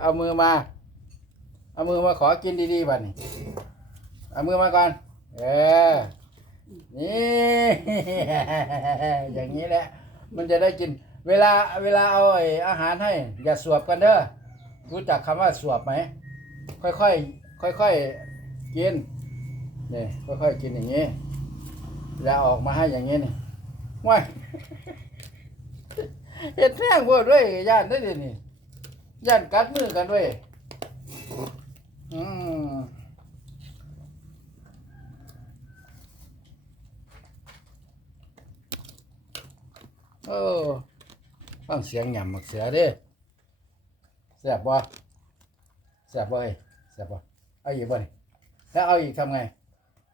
เอามือมา เอามือมาขอกินดีๆบัดนี้ เอามือมาก่อน เออ นี่ อย่างนี้แหละ มันจะได้กิน เวลาเวลาเอาไอ้อาหารให้ อย่าสวบกันเด้อ รู้จักคำว่าสวบไหม ค่อยๆ ค่อยๆ กินนี่ค่อยๆ กินอย่างนี้อย่าออกมาให้อย่างนี้นี่ว้ายเห็ดแท่งพวกด้วยย่านได้ดินี่ ย่านกัดมือกันด้วยอืมโอ้ฟังเสียงหย่ำมักเสือเด้แซ่บบ่แซ่บบ่เฮ้ยแซ่บบ่เอาอีกบ่นี่ถ้าเอาอีกทำไง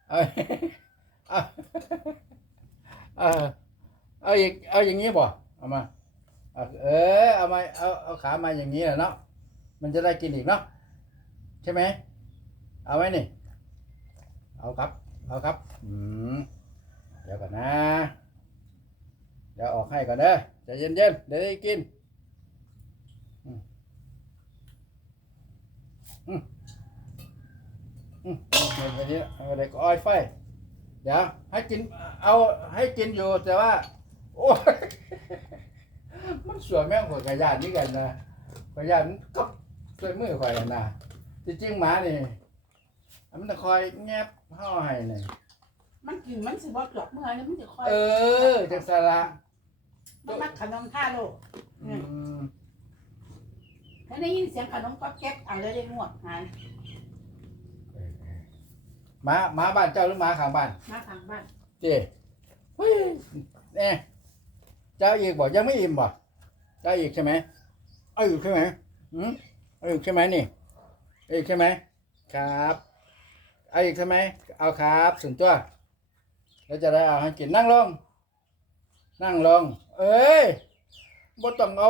เอาเอาเอาเอาอีกเอาอย่างนี้บ่เอามา เอาเออเอามาเอาเอาขามาอย่างนี้แหละเนาะมันจะได้กินอีกเนาะใช่ไหมเอาไหมนี่เอาครับ เอาครับอืมเดี๋ยวก่อนนะเดี๋ยวออกให้ก่อนเด้อใจเย็นๆเดี๋ยวได้กินอืมอืมอืมเดี๋ยวเดี๋ยวเดี๋ยวก็อ้อยไฟเดี๋ยวให้กินเอาให้กินอยู่แต่ว่าโอ้ย สวยแม่งกว่ากระยานนี่กันนะกระยานมันก็ช่วยมือคอยนะจริงๆหมานี่มันจะคอยแงบห่อให้นี่มันกินมันสิบ่จบเมื่อนี่มันจะค่อยเออจังสละมันมักขนมท่าโลกอืมถ้าได้ยินเสียงขนมก็แก๊กเอาเลยได้ง่วงหายหมาหมาบ้านเจ้าหรือหมาข้างบ้านมาทางบ้าน เจ้เฮ้ยเน่เจ้าอีกบอกยังไม่อิ่มบ่ ได้อีกใช่ไหมเอาอีกใช่ไหมอืมเอาอีกใช่ไหมนี่เอาอีกใช่ไหมครับเอาอีกใช่ไหมเอาครับสุนตัวแล้วจะได้เอาให้กินนั่งลง นั่งลง เอ้ยบ่ต้องเอา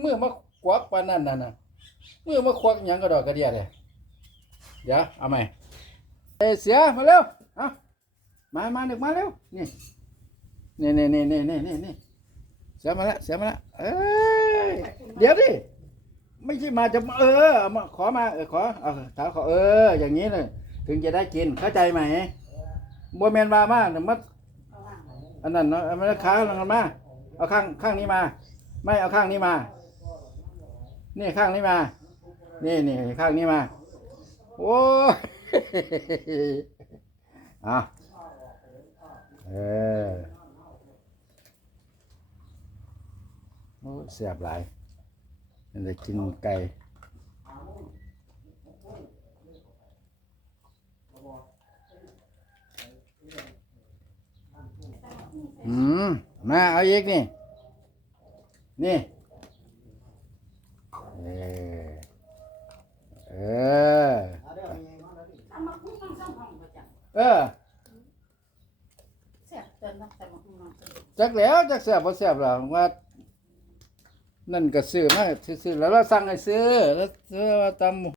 เมื่อมาควักปานนั่นน่ะนะมื่อมาควักยังกระดอกกระเดียดเลยเดี๋ยวเอาใหม่เสียมาเร็วเอามามาเด็กมาเร็วนี่นี่นี่นี่นี่นี่ เสียมาแล้วเสียมาแล้วเอ้ยเดี๋ยวดิไม่ใช่มาจะมาเออมาขอมาเออขอเอาถามขอเออ อย่างนี้เลยถึงจะได้กินเข้าใจไหมบัวแมนมามาเนี่ยมัดอันนั้นเนาะเอามันขาลงกันมาเอาข้างข้างนี้มา ไม่เอาข้างนี้มา นี่ข้างนี้มา นี่นี่ข้างนี้มา โอ้ยเอาเออ โอ้เสียบหลายนี่จะลยกินไก่อืมมาเอาอีกนี่ นี่ เออเออเออจักแล้วจักเสียบบ่เสียบแล้วว่า นั่นก็ซื้อมาซื้อๆแล้วเราสั่งให้ซื้อแล้วซื้อว่าตำ